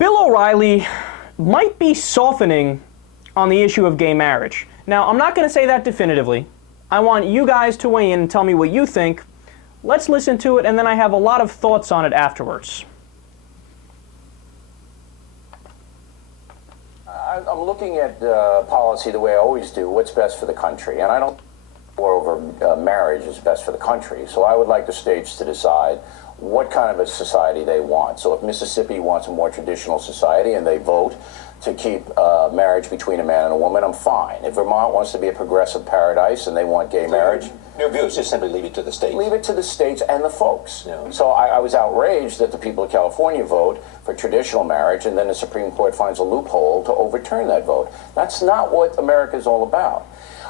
Bill O'Reilly might be softening on the issue of gay marriage. Now, I'm not going to say that definitively. I want you guys to weigh in and tell me what you think. Let's listen to it, and then I have a lot of thoughts on it afterwards. I'm looking at policy the way I always do, what's best for the country. And I don't war over marriage is best for the country. So I would like the states to decide what kind of a society they want. So if Mississippi wants a more traditional society and they vote to keep marriage between a man and a woman, I'm fine. If Vermont wants to be a progressive paradise and they want gay marriage... Your view is just simply leave it to the states. Leave it to the states and the folks. Yeah. So I was outraged that the people of California vote for traditional marriage and then the Supreme Court finds a loophole to overturn that vote. That's not what America is all about.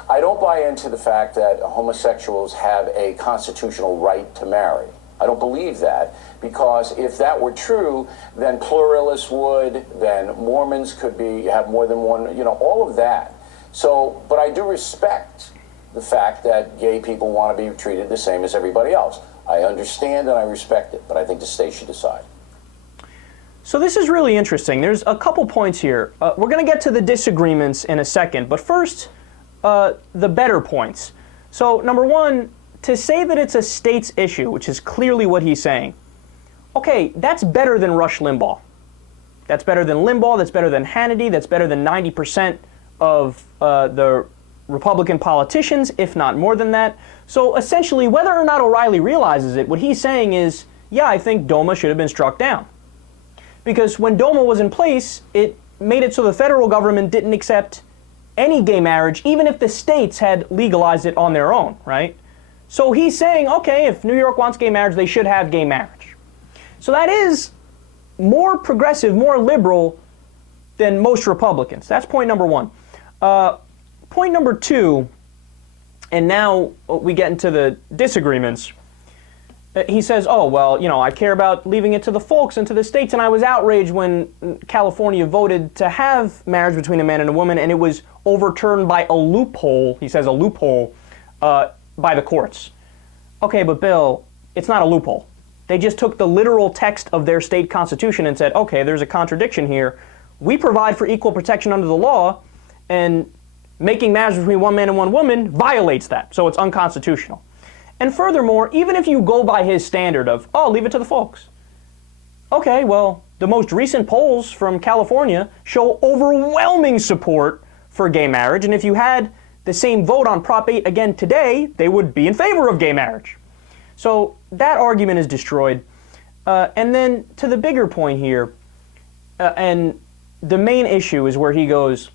I don't buy into the fact that homosexuals have a constitutional right to marry. I don't believe that, because if that were true, then pluralists would, then Mormons could have more than one, all of that. So, but I do respect the fact that gay people want to be treated the same as everybody else. I understand and I respect it, but I think the state should decide. So this is really interesting. There's a couple points here. We're going to get to the disagreements in a second, but first, the better points. So number one, to say that it's a state's issue, which is clearly what he's saying, okay, that's better than Rush Limbaugh. That's better than Limbaugh, that's better than Hannity, that's better than 90% of the Republican politicians, if not more than that. So essentially, whether or not O'Reilly realizes it, what he's saying is, yeah, I think DOMA should have been struck down. Because when DOMA was in place, it made it so the federal government didn't accept any gay marriage, even if the states had legalized it on their own, right? So he's saying, okay, if New York wants gay marriage, they should have gay marriage. So that is more progressive, more liberal than most Republicans. That's point number one. Point number two, and now we get into the disagreements. He says, oh, well, I care about leaving it to the folks and to the states, and I was outraged when California voted to have marriage between a man and a woman, and it was overturned by a loophole, he says a loophole, by the courts. Okay, but Bill, it's not a loophole. They just took the literal text of their state constitution and said, okay, there's a contradiction here. We provide for equal protection under the law, and making marriage between one man and one woman violates that, so it's unconstitutional. And furthermore, even if you go by his standard of, oh, leave it to the folks. Okay, well, the most recent polls from California show overwhelming support for gay marriage, and if you had the same vote on Prop 8 again today, they would be in favor of gay marriage. So that argument is destroyed. And then to the bigger point here, and the main issue is where he goes,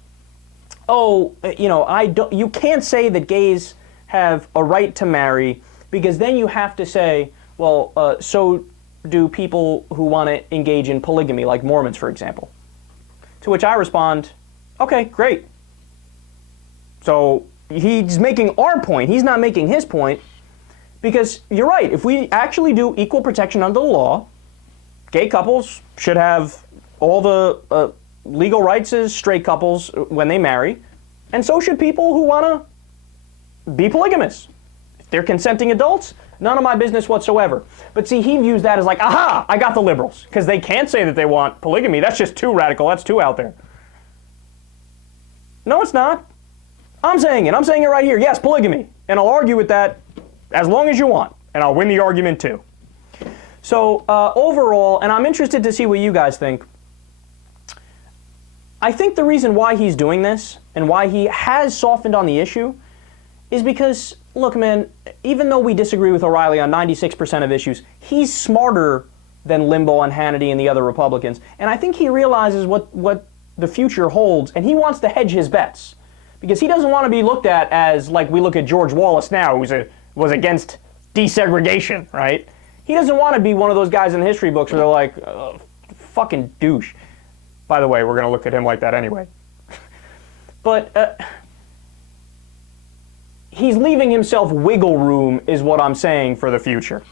oh, you can't say that gays have a right to marry, because then you have to say, well, so do people who want to engage in polygamy, like Mormons, for example. To which I respond, okay, great. So he's making our point. He's not making his point, because you're right. If we actually do equal protection under the law, gay couples should have all the legal rights as straight couples when they marry, and so should people who want to be polygamous. If they're consenting adults, none of my business whatsoever. But see, he views that as like, aha, I got the liberals, because they can't say that they want polygamy. That's just too radical. That's too out there. No, it's not. I'm saying it. I'm saying it right here. Yes, polygamy. And I'll argue with that as long as you want, and I'll win the argument too. So overall, and I'm interested to see what you guys think, I think the reason why he's doing this and why he has softened on the issue is because, look, man, even though we disagree with O'Reilly on 96% of issues, he's smarter than Limbaugh and Hannity and the other Republicans. And I think he realizes what the future holds, and he wants to hedge his bets. Because he doesn't want to be looked at as like we look at George Wallace now, who was against desegregation, right? He doesn't want to be one of those guys in the history books where they're like, fucking douche. By the way, we're going to look at him like that anyway. But he's leaving himself wiggle room is what I'm saying for the future.